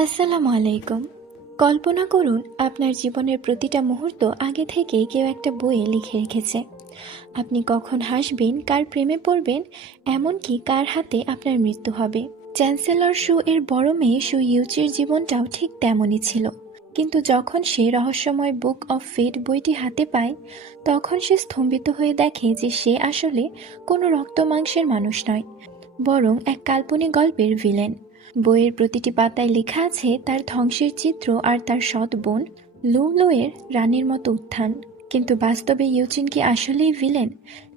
আসসালামু আলাইকুম। কল্পনা করুন আপনার জীবনের প্রতিটা মুহূর্ত আগে থেকেই কেউ একটা বইয়ে লিখে রেখেছে। আপনি কখন হাসবেন, কার প্রেমে পড়বেন, এমনকি কার হাতে আপনার মৃত্যু হবে। চ্যান্সেলর শু এর বড় মেয়ে শু ইউচির জীবনটাও ঠিক তেমনই ছিল। কিন্তু যখন সে রহস্যময় বুক অফ ফেট বইটি হাতে পায়, তখন সে স্তম্ভিত হয়ে দেখে যে সে আসলে কোনো রক্ত মাংসের মানুষ নয়, বরং এক কাল্পনিক গল্পের ভিলেন। বইয়ের প্রতিটি পাতায় লেখা আছে তার ধ্বংসের চিত্র আর তার সৎ বোন লুয়ের রানীর মতো উত্থান। কিন্তু বাস্তবে ইউচিন কি আসলেই ভিলেন,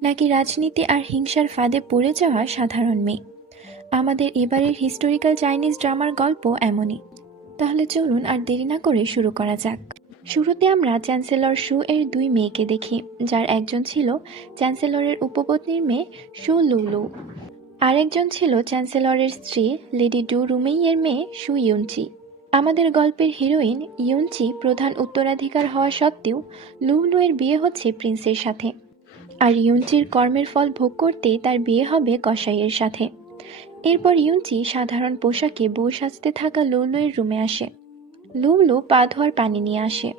নাকি রাজনীতি আর হিংসার ফাঁদে পড়ে যাওয়া সাধারণ মেয়ে? আমাদের এবারের হিস্টোরিক্যাল চাইনিজ ড্রামার গল্প এমনই। তাহলে চলুন আর দেরি না করে শুরু করা যাক। শুরুতে আমরা চ্যান্সেলর শু এর দুই মেয়েকে দেখি, যার একজন ছিল চ্যান্সেলরের উপপত্নীর মেয়ে শু লুলু, আরেকজন ছিল চ্যান্সেলরের স্ত্রী লেডি ডু রুমেইয়ের মেয়ে শু ইউনচি। আমাদের গল্পের হিরোইন ইউনচি প্রধান উত্তরাধিকার হওয়া সত্ত্বেও লুয়ের বিয়ে হচ্ছে প্রিন্সের সাথে, আর ইউনচির কর্মের ফল ভোগ করতে তার বিয়ে হবে কসাইয়ের সাথে। এরপর ইউনচি সাধারণ পোশাকে বউ সাজতে থাকা লুয়ের রুমে আসে। লুলু পা ধোয়ার পানি নিয়ে আসে।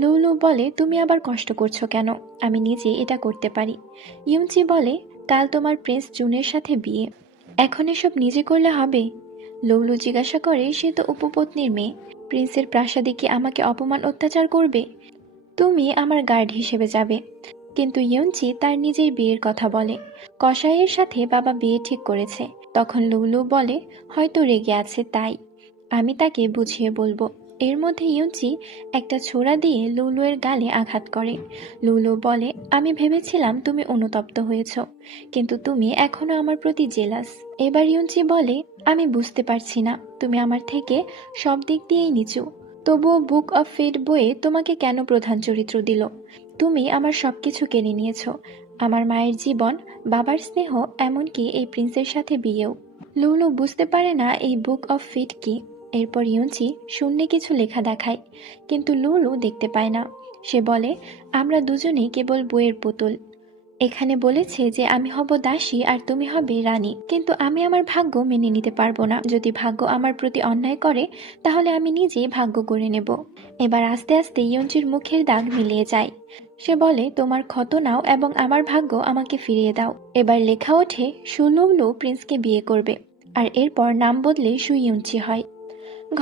লুলু বলে, তুমি আবার কষ্ট করছো কেন? আমি নিজে এটা করতে পারি। ইউনচি বলে, কাল তোমার প্রিন্স জুনের সাথে বিয়ে, এখন এসব নিজে করলে হবে? লুলু জিজ্ঞাসা করে, সে তো উপপত্নীর মেয়ে, প্রিন্সের প্রাসাদে কি আমাকে অপমান অত্যাচার করবে? তুমি আমার গার্ড হিসেবে যাবে। কিন্তু ইউনচি তার নিজের বিয়ের কথা বলে। কসাইয়ের সাথে বাবা বিয়ে ঠিক করেছে। তখন লুলু বলে, হয়তো রেগে আছে তাই, আমি তাকে বুঝিয়ে বলবো। এর মধ্যে ইউনচি একটা ছোরা দিয়ে লুলুয়ের গালে আঘাত করে। লুলু বলে, আমি ভেবেছিলাম তুমি অনুতপ্ত হয়েছ, কিন্তু তুমি এখনো আমার প্রতি জেলাস। এবার ইউনচি বলে, আমি বুঝতে পারছি না, তুমি আমার থেকে সব দিক দিয়েই নিচু, তবুও বুক অফ ফেট বইয়ে তোমাকে কেন প্রধান চরিত্র দিল? তুমি আমার সবকিছু কেড়ে নিয়েছ, আমার মায়ের জীবন, বাবার স্নেহ, এমনকি এই প্রিন্সের সাথে বিয়েও। লুলু বুঝতে পারে না এই বুক অফ ফেট কি। এরপর ইউনচি শূন্যে কিছু লেখা দেখায়, কিন্তু লুলু দেখতে পায় না। সে বলে, আমরা দুজনেই কেবল বইয়ের পুতুল। এখানে বলেছে যে আমি হব দাসী আর তুমি হবে রানী, কিন্তু আমি আমার ভাগ্য মেনে নিতে পারবো না। যদি ভাগ্য আমার প্রতি অন্যায় করে, তাহলে আমি নিজেই ভাগ্য গড়ে নেব। এবার আস্তে আস্তে ইয়ঞ্চির মুখের দাগ মিলিয়ে যায়। সে বলে, তোমার ক্ষত নাও এবং আমার ভাগ্য আমাকে ফিরিয়ে দাও। এবার লেখা ওঠে, সুলুলু প্রিন্সকে বিয়ে করবে, আর এরপর নাম বদলে সু ইয়ঞ্চি হয়।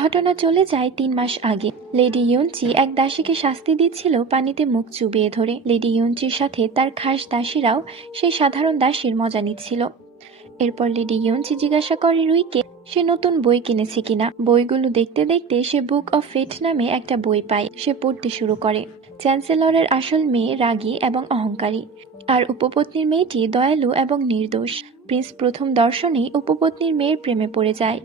ঘটনা চলে যায় 3 মাস আগে। লেডি ইউনচি এক দাসীকে শাস্তি দিচ্ছিল পানিতে মুখ চুবিয়ে ধরে। লেডি ইউনচির সাথে তার খাস দাসীরাও সেই সাধারণ দাসীর মজা নিচ্ছিল। এরপর লেডি ইউনচি জিজ্ঞাসা করে রুইকে সে নতুন বই কিনেছে কিনা। বইগুলো দেখতে দেখতে সে বুক অফ ফেট নামে একটা বই পায়। সে পড়তে শুরু করে। চ্যান্সেলরের আসল মেয়ে রাগী এবং অহংকারী, আর উপপত্নীর মেয়েটি দয়ালু এবং নির্দোষ। প্রিন্স প্রথম দর্শনেই উপপত্নীর মেয়ের প্রেমে পড়ে যায়।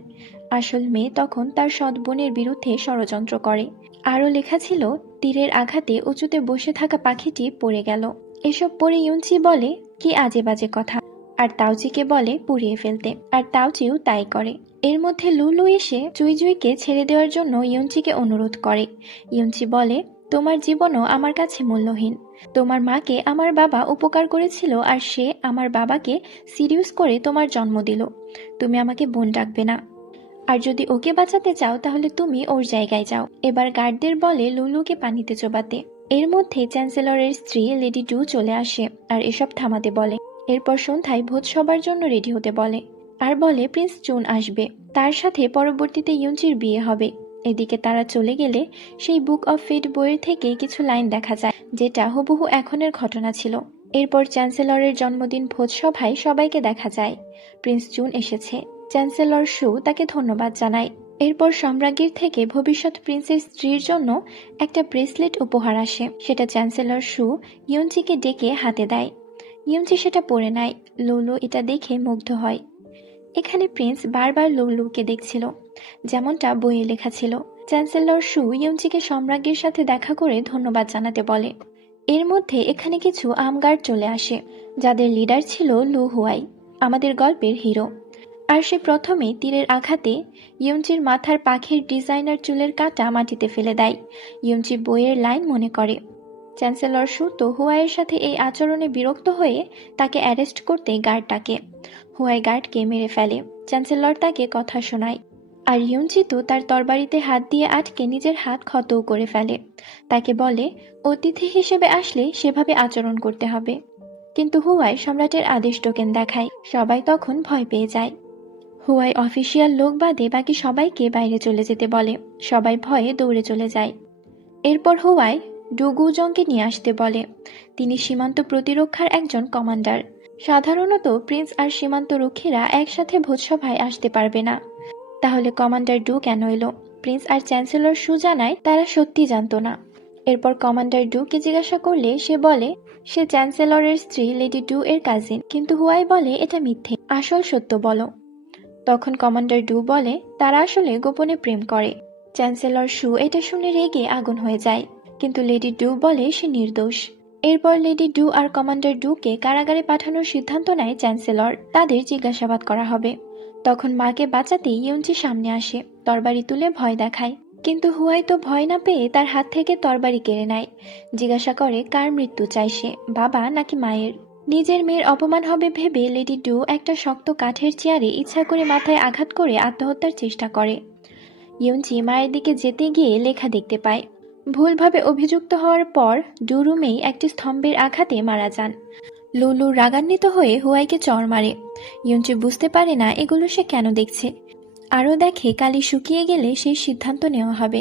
আসল মেয়ে তখন তার সৎ বোনের বিরুদ্ধে ষড়যন্ত্র করে। আরও লেখা ছিল, তীরের আঘাতে উঁচুতে বসে থাকা পাখিটি পড়ে গেল। এসব পড়ে ইউনচি বলে, কি আজে বাজে কথা, আর তাওচিকে বলে পুড়িয়ে ফেলতে, আর তাওচিও তাই করে। এর মধ্যে লুলু এসে জুইকে ছেড়ে দেওয়ার জন্য ইউনচিকে অনুরোধ করে। ইউনচি বলে, তোমার জীবনও আমার কাছে মূল্যহীন। তোমার মাকে আমার বাবা উপকার করেছিল, আর সে আমার বাবাকে সিরিয়াস করে তোমার জন্ম দিল। তুমি আমাকে বোন ডাকবে না, আর যদি ওকে বাঁচাতে চাও তাহলে তুমি ওর জায়গায় যাও। এবার গার্ডদের বলে লুলুকে পানিতে চোবাতে। এর মধ্যে চ্যান্সেলরের স্ত্রী লেডি ডু চলে আসে আর এসব থামাতে বলে। এরপর সন্ধ্যায় ভোজসভার জন্য রেডি হতে বলে, আর বলে প্রিন্স জুন আসবে, তার সাথে পরবর্তীতে ইউনচির বিয়ে হবে। এদিকে তারা চলে গেলে সেই বুক অফ ফেট বইয়ের থেকে কিছু লাইন দেখা যায়, যেটা হুবহু এখনের ঘটনা ছিল। এরপর চ্যান্সেলরের জন্মদিন ভোজসভায় সবাইকে দেখা যায়। প্রিন্স জুন এসেছে। চ্যান্সেলর শু তাকে ধন্যবাদ জানায়। এরপর সম্রাজ্ঞীর থেকে ভবিষ্যৎ প্রিন্সের স্ত্রীর জন্য একটা ব্রেসলেট উপহার আসে। সেটা চ্যান্সেলর শু ইয়ঞ্চিকে ডেকে হাতে দেয়। ইয়ঞ্চি সেটা পরে নেয়। লুলু এটা দেখে মুগ্ধ হয়। এখানে প্রিন্স বারবার লুলুকে দেখছিল, যেমনটা বইয়ে লেখা ছিল। চ্যান্সেলর শু ইয়ঞ্চিকে সম্রাজ্ঞীর সাথে দেখা করে ধন্যবাদ জানাতে বলে। এর মধ্যে এখানে কিছু আমগার্ড চলে আসে, যাদের লিডার ছিল লু হুয়াই, আমাদের গল্পের হিরো। আর সে প্রথমে তীরের আঘাতে ইয়ঞ্চির মাথার পাখির ডিজাইনার চুলের কাঁটা মাটিতে ফেলে দেয়। ইয়ঞ্চি বইয়ের লাইন মনে করে। চ্যান্সেলর শু তো হুয়াইয়ের সাথে এই আচরণে বিরক্ত হয়ে তাকে অ্যারেস্ট করতে গার্ড ডাকে। হুয়াই গার্ডকে মেরে ফেলে। চ্যান্সেলর তাকে কথা শোনায়। আর ইয়ুনচি তো তার তরবারিতে হাত দিয়ে আটকে নিজের হাত ক্ষতও করে ফেলে। তাকে বলে অতিথি হিসেবে আসলে সেভাবে আচরণ করতে হবে। কিন্তু হুয়াই সম্রাটের আদেশ টোকেন দেখায়। সবাই তখন ভয় পেয়ে যায়। হুয়াই অফিসিয়াল লোক বাদে বাকি সবাইকে বাইরে চলে যেতে বলে। সবাই ভয়ে দৌড়ে চলে যায়। এরপর হুয়াই ডুগুজংকে নিয়ে আসতে বলে। তিনি সীমান্ত প্রতিরক্ষার একজন কমান্ডার। সাধারণত প্রিন্স আর সীমান্ত রক্ষীরা একসাথে ভোজসভায় আসতে পারবে না। তাহলে কমান্ডার ডু কেন এলো? প্রিন্স আর চ্যান্সেলর শু জানায় তারা সত্যি জানতো না। এরপর কমান্ডার ডুকে জিজ্ঞাসা করলে সে বলে সে চ্যান্সেলরের স্ত্রী লেডি ডু এর কাজিন। কিন্তু হুয়াই বলে এটা মিথ্যে, আসল সত্য বলো। তখন কমান্ডার ডু বলে তারা আসলে গোপনে প্রেম করে। চ্যান্সেলর শু এটা শুনে রেগে আগুন হয়ে যায়। কিন্তু লেডি ডু বলে সে নির্দোষ। এরপর লেডি ডু আর কমান্ডার ডুকে কারাগারে পাঠানোর সিদ্ধান্ত নেয় চ্যান্সেলর। তাদের জিজ্ঞাসাবাদ করা হবে। তখন মাকে বাঁচাতে ইয়ুনচি সামনে আসে, তরবারি তুলে ভয় দেখায়। কিন্তু হুয়াই তো ভয় না পেয়ে তার হাত থেকে তরবারি কেড়ে নেয়। জিজ্ঞাসা করে কার মৃত্যু চাই সে, বাবা নাকি মায়ের। নিজের মেয়ের অপমান হবে ভেবে লেডি ডু একটা শক্ত কাঠের চেয়ারে ইচ্ছা করে মাথায় আঘাত করে আত্মহত্যার চেষ্টা করে। ইয়ুনচি মায়ের দিকে যেতে গিয়ে লেখা দেখতে পায়। ভুলভাবে অভিযুক্ত হওয়ার পর ডু রুমেই একটি স্তম্ভের আঘাতে মারা যান। লুলু রাগান্বিত হয়ে হুয়াইকে চড় মারে। ইয়ুনচি বুঝতে পারে না এগুলো সে কেন দেখছে। আরও দেখে কালি শুকিয়ে গেলে সেই সিদ্ধান্ত নেওয়া হবে।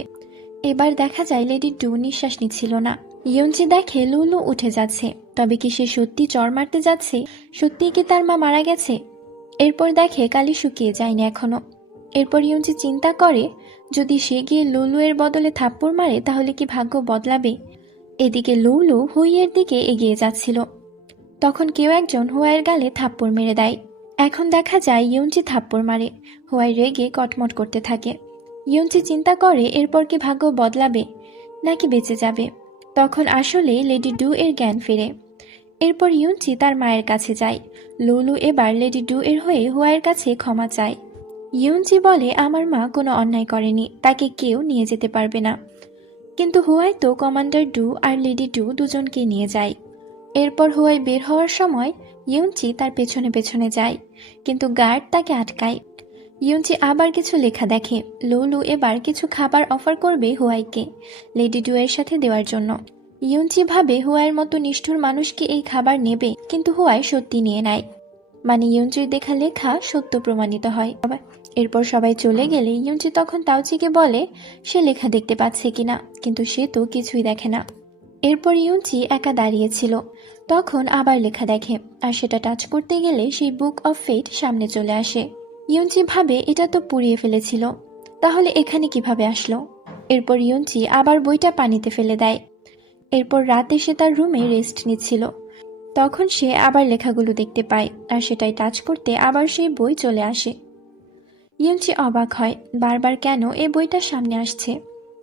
এবার দেখা যায় লেডি ডু নিঃশ্বাস নিচ্ছিল না। ইয়ুনচি দেখে লুলু উঠে যাচ্ছে। তবে কি সে সত্যি চড় মারতে যাচ্ছে? সত্যি কি তার মা মারা গেছে? এরপর দেখে কালি শুকিয়ে যায়নি এখনো। এরপর ইয়ুনচি চিন্তা করে যদি সে গিয়ে লুলু এর বদলে থাপ্পড় মারে তাহলে কি ভাগ্য বদলাবে। এদিকে লুলু হুইয়ের দিকে এগিয়ে যাচ্ছিল। তখন কেউ একজন হুয়াইয়ের গালে থাপ্পড় মেরে দেয়। এখন দেখা যায় ইয়ুনচি থাপ্পড় মারে। হুয়াই রেগে কটমট করতে থাকে। ইয়ুনচি চিন্তা করে এরপর কি ভাগ্য বদলাবে নাকি বেঁচে যাবে। তখন আসলে লেডি ডু এর জ্ঞান ফেরে। এরপর ইয়ুনচি তার মায়ের কাছে যায়। লুলু এবার লেডি ডু এর হয়ে হুয়াইয়ের কাছে ক্ষমা চায়। ইয়ুনচি বলে আমার মা কোনো অন্যায় করেনি, তাকে কেউ নিয়ে যেতে পারবে না। কিন্তু হুয়াই তো কমান্ডার ডু আর লেডি ডু দুজনকে নিয়ে যায়। এরপর হুয়াই বের হওয়ার সময় ইয়ুনচি তার পেছনে পেছনে যায়। কিন্তু গার্ড তাকে আটকায়। ইয়ুনচি আবার কিছু লেখা দেখে। লুলু এবার কিছু খাবার অফার করবে হুয়াইকে লেডি ডু এর সাথে দেওয়ার জন্য। ইয়ুনচি ভাবে হুয়াইয়ের মতো নিষ্ঠুর মানুষ কি এই খাবার নেবে, কিন্তু হুয়াই সত্যি নিয়ে নেয়। মানে ইয়ুনচির দেখা লেখা সত্য প্রমাণিত হয়। এরপর সবাই চলে গেলে ইয়ুনচি তখন তাওচিকে বলে সে লেখা দেখতে পাচ্ছে কিনা, কিন্তু সে তো কিছুই দেখে না। এরপর ইয়ুনচি একা দাঁড়িয়েছিল। তখন আবার লেখা দেখে, আর সেটা টাচ করতে গেলে সেই বুক অফ ফেট সামনে চলে আসে। ইয়ুনচি ভাবে এটা তো পুড়িয়ে ফেলেছিল, তাহলে এখানে কিভাবে আসলো। এরপর ইয়ুনচি আবার বইটা পানিতে ফেলে দেয়। এরপর রাতে সে তার রুমে রেস্ট নিচ্ছিল। তখন সে আবার লেখাগুলো দেখতে পায়, আর সেটাই টাচ করতে আবার সেই বই চলে আসে। ইয়ুনচি অবাক হয় বারবার কেন এই বইটা সামনে আসছে।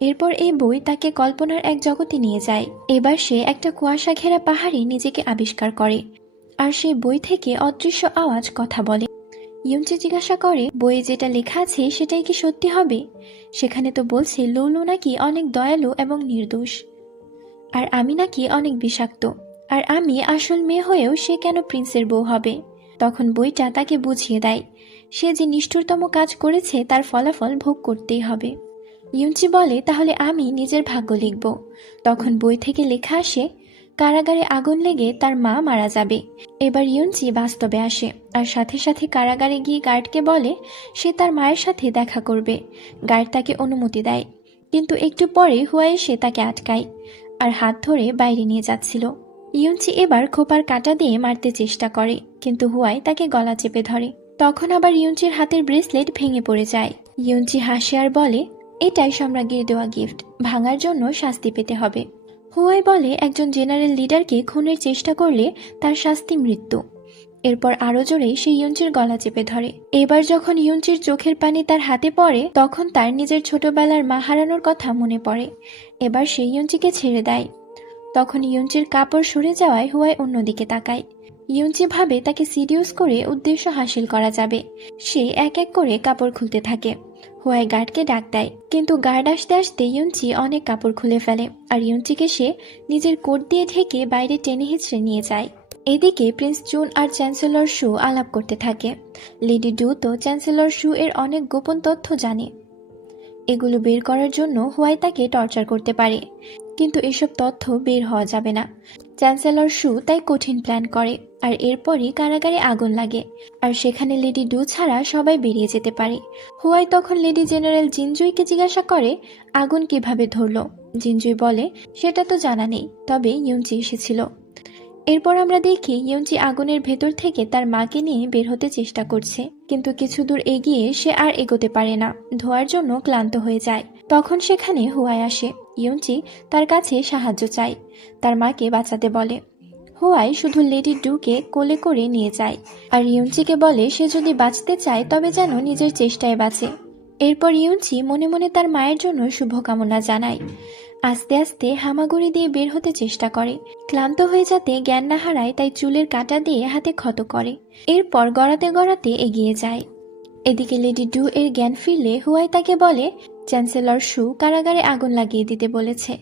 এরপর এই বই তাকে কল্পনার এক জগতে নিয়ে যায়। এবার সে একটা কুয়াশা ঘেরা পাহাড়ে নিজেকে আবিষ্কার করে, আর সেই বই থেকে অদৃশ্য আওয়াজ কথা বলে। ইয়ুনচি জিজ্ঞাসা করে বইয়ে যেটা লেখা আছে সেটাই কি সত্যি হবে। সেখানে তো বলছে লুলু নাকি অনেক দয়ালু এবং নির্দোষ, আর আমি নাকি অনেক বিষাক্ত, আর আমি আসল মেয়ে হয়েও সে কেন প্রিন্সের বউ হবে। তখন বইটা তাকে বুঝিয়ে দেয় সে যে নিষ্ঠুরতম কাজ করেছে তার ফলাফল ভোগ করতেই হবে। ইয়ুনচি বলে তাহলে আমি নিজের ভাগ্য লিখব। তখন বই থেকে লেখা আসে কারাগারে আগুন লেগে তার মা মারা যাবে। এবার ইয়ুনচি বাস্তবে আসে, আর সাথে সাথে কারাগারে গিয়ে গার্ডকে বলে সে তার মায়ের সাথে দেখা করবে। গার্ড তাকে অনুমতি দেয়, কিন্তু একটু পরে হুয়াই এসে তাকে আটকায় আর হাত ধরে বাইরে নিয়ে যাচ্ছিল। ইয়ুনচি এবার খোপার কাঁটা দিয়ে মারতে চেষ্টা করে, কিন্তু হুয়াই তাকে গলা চেপে ধরে। তখন আবার ইয়ুনচির হাতের ব্রেসলেট ভেঙে পড়ে যায়। ইয়ুনচি হাসে আর বলে এটাই সম্রাজ্ঞীর দেওয়া গিফট, ভাঙার জন্য শাস্তি পেতে হবে। হুয়াই বলে একজন জেনারেল লিডারকে খুনের চেষ্টা করলে তার শাস্তি মৃত্যু। এরপর আরো জোরে সে ইয়ুনচির গলা চেপে ধরে। এবার যখন ইয়ুনচির চোখের পানি তার হাতে পড়ে তখন তার নিজের ছোটবেলার মা হারানোর কথা মনে পড়ে। এবার সে ইয়ুনচিকে ছেড়ে দেয়। তখন ইয়ুনচির কাপড় সরে যাওয়ায় হুয়াই অন্যদিকে তাকায়। ইয়ুনচি ভাবে তাকে সিডিউস করে উদ্দেশ্য হাসিল করা যাবে। সে এক এক করে কাপড় খুলতে থাকে। হুয়াই গার্ডকে ডাক দেয়, কিন্তু গার্ড আসতে আসতে ইয়ুনচি অনেক কাপড় খুলে ফেলে, আর ইয়ুনচিকে সে নিজের কোট দিয়ে ঢেকে বাইরে টেনে হিঁচড়ে নিয়ে যায়। এদিকে প্রিন্স জুন আর চ্যান্সেলর শু আলাপ করতে থাকে। লেডি ডু তো চ্যান্সেলর শু এর অনেক গোপন তথ্য জানে। এগুলো বের করার জন্য হুয়াই তাকে টর্চার করতে পারে, কিন্তু এসব তথ্য বের হওয়া যাবে না। চ্যান্সেলর শু তাই কঠিন প্ল্যান করে, আর এরপরই কারাগারে আগুন লাগে, আর সেখানে লেডি ডু ছাড়া সবাই বেরিয়ে যেতে পারে। হুয়াই তখন লেডি জেনারেল জিনজুইকে জিজ্ঞাসা করে আগুন কিভাবে ধরলো। জিনজুই বলে সেটা তো জানা নেই, তবে ইউনচি এসেছিল। এরপর আমরা দেখি ইউনচি আগুনের ভেতর থেকে তার মাকে নিয়ে বের হতে চেষ্টা করছে, কিন্তু কিছু দূর এগিয়ে সে আর এগোতে পারে না, ধোয়ার জন্য ক্লান্ত হয়ে যায়। তখন সেখানে হুয়াই আসে। ইউনচি তার কাছে সাহায্য চায়, তার মাকে বাঁচাতে বলে। হুয়াই শুধু লেডি ডুকে কোলে করে নিয়ে যায়, আর ইউনচিকে বলে সে যদি বাঁচতে চায় তবে যেন নিজের চেষ্টায় বাঁচে। এরপর ইউনচি মনে মনে তার মায়ের জন্য শুভকামনা জানায়। আস্তে আস্তে হামাগুড়ি দিয়ে বের হতে চেষ্টা করে, ক্লান্ত হয়ে যাতে জ্ঞান না হারায় তাই চুলের কাঁটা দিয়ে হাতে ক্ষত করে। এরপর গড়াতে গড়াতে এগিয়ে যায়। এদিকে লেডি ডু এর জ্ঞান ফিরলে হুয়াই তাকে বলে চ্যান্সেলর শু কারাগারে আগুন লাগিয়ে দিতে বলেছে,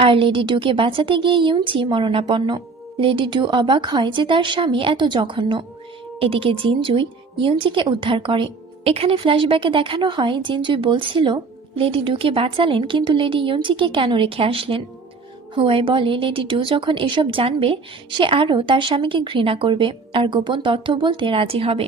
আর লেডি ডুকে বাঁচাতে গিয়ে ইউনচি মরণাপন্ন। লেডি ডু অবাক হয় যে তার স্বামী এত জঘন্য। এদিকে জিনজুই ইউনচিকে উদ্ধার করে। এখানে ফ্ল্যাশব্যাকে দেখানো হয় জিনজুই বলছিল লেডি ডুকে বাঁচালেন, কিন্তু লেডি ইউনচিকে কেন রেখে আসলেন। হুয়াই বলে লেডি ডু যখন এসব জানবে সে আরও তার স্বামীকে ঘৃণা করবে আর গোপন তথ্য বলতে রাজি হবে।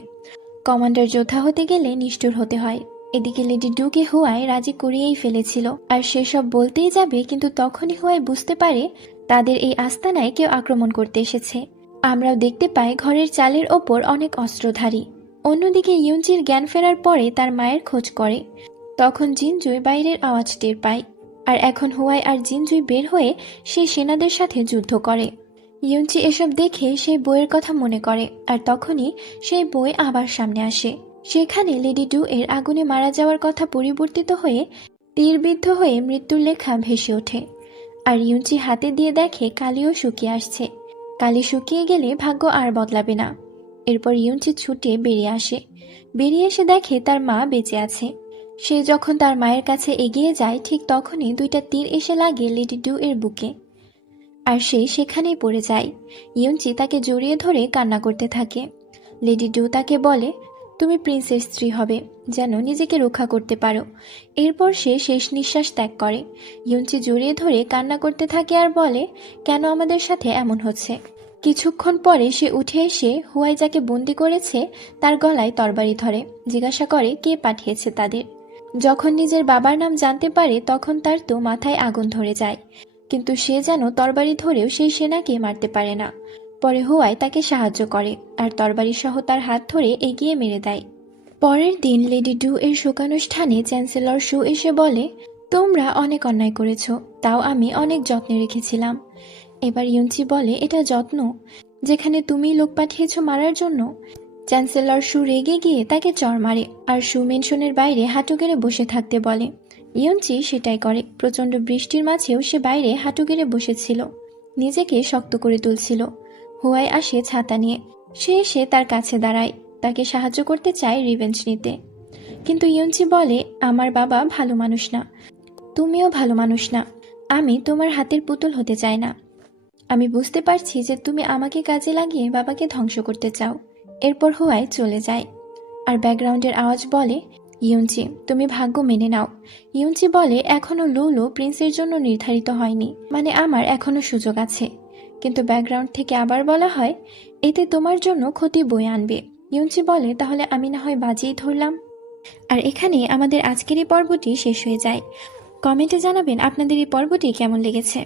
কমান্ডার যোদ্ধা হতে গেলে নিষ্ঠুর হতে হয়। এদিকে লেডি ডুকে হুয়াই রাজি করিয়েই ফেলেছিল, আর সেসব বলতেই যাবে, কিন্তু তখনই হুয়াই বুঝতে পারে তাদের এই আস্তানায় কেউ আক্রমণ করতে এসেছে। আমরাও দেখতে পাই ঘরের চালের ওপর অনেক অস্ত্রধারী। অন্যদিকে ইউনচির জ্ঞান ফেরার পরে তার মায়ের খোঁজ করে। তখন জিনজুই বাইরের আওয়াজ টের পায়, আর এখন হুয়াই আর জিনজুই বের হয়ে সেই সেনাদের সাথে যুদ্ধ করে। ইউনচি এসব দেখে সেই বইয়ের কথা মনে করে, আর তখনই সেই বই আবার সামনে আসে। সেখানে লেডি ডু এর আগুনে মারা যাওয়ার কথা পরিবর্তিত হয়ে তীরবিদ্ধ হয়ে মৃত্যুর লেখা ভেসে ওঠে। আর ইউনচি হাতে দিয়ে দেখে কালিও শুকিয়ে আসছে। কালি শুকিয়ে গেলে ভাগ্য আর বদলাবে না। এরপর ইউনচি ছুটে বেরিয়ে আসে। বেরিয়ে এসে দেখে তার মা বেঁচে আছে। সে যখন তার মায়ের কাছে এগিয়ে যায় ঠিক তখনই দুইটা তীর এসে লাগে লেডি ডু এর বুকে, আর সে সেখানেই পড়ে যায়। ইউনচি তাকে জড়িয়ে ধরে কান্না করতে থাকে। লেডি ডু তাকে বলে তুমি প্রিন্সের স্ত্রী হবে, যেন নিজেকে রক্ষা করতে পারো। এরপর সে শেষ নিঃশ্বাস ত্যাগ করে। ইউনচি জড়িয়ে ধরে কান্না করতে থাকে আর বলে কেন আমাদের সাথে এমন হচ্ছে। কিছুক্ষণ পরে সে উঠে এসে হুয়াই যাকে বন্দি করেছে তার গলায় তরবারি ধরে, জিজ্ঞাসা করে কে পাঠিয়েছে তাদের। যখন নিজের বাবার নাম জানতে পারে তখন তার তো মাথায় আগুন ধরে যায়, কিন্তু সে যেন তরবারি ধরেও সেই সেনাকে মারতে পারে না। পরে হুয়াই তাকে সাহায্য করে আর তরবারি সহ তার হাত ধরে এগিয়ে মেরে দেয়। পরের দিন লেডি ডু এর শোকানুষ্ঠানে চ্যান্সেলর শু এসে বলে তোমরা অনেক অন্যায় করেছ, তাও আমি অনেক যত্নে রেখেছিলাম। এবার ইউনচি বলে এটা যত্ন, যেখানে তুমি লোক পাঠিয়েছ মারার জন্য। চ্যান্সেলর শু রেগে গিয়ে তাকে চড় মারে আর শু মেনশনের বাইরে হাঁটু গেড়ে বসে থাকতে বলে। ইউনচি সেটাই করে। প্রচণ্ড বৃষ্টির মাঝেও সে বাইরে হাঁটু গেড়ে বসেছিল, নিজেকে শক্ত করে তুলছিল। হুয়াই আসে ছাতা নিয়ে। সে এসে তার কাছে দাঁড়ায়, তাকে সাহায্য করতে চায় রিভেঞ্জ নিতে। কিন্তু ইউনচি বলে আমার বাবা ভালো মানুষ না, তুমিও ভালো মানুষ না, আমি তোমার হাতের পুতুল হতে চাই না। আমি বুঝতে পারছি যে তুমি আমাকে কাজে লাগিয়ে বাবাকে ধ্বংস করতে চাও। এরপর হুয়াই চলে যায়, আর ব্যাকগ্রাউন্ডের আওয়াজ বলে ইউনচি তুমি ভাগ্য মেনে নাও। ইউনচি বলে এখনো লুলু প্রিন্সের জন্য নির্ধারিত হয়নি, মানে আমার এখনো সুযোগ আছে। কিন্তু ব্যাকগ্রাউন্ড থেকে আবার বলা হয় এতে তোমার জন্য ক্ষতি বয়ে আনবে। ইউনচি বলে তাহলে আমি না হয় বাজিয়েই ধরলাম। আর এখানে আমাদের আজকের এই পর্বটি শেষ হয়ে যায়। কমেন্টে জানাবেন আপনাদের এই পর্বটি কেমন লেগেছে।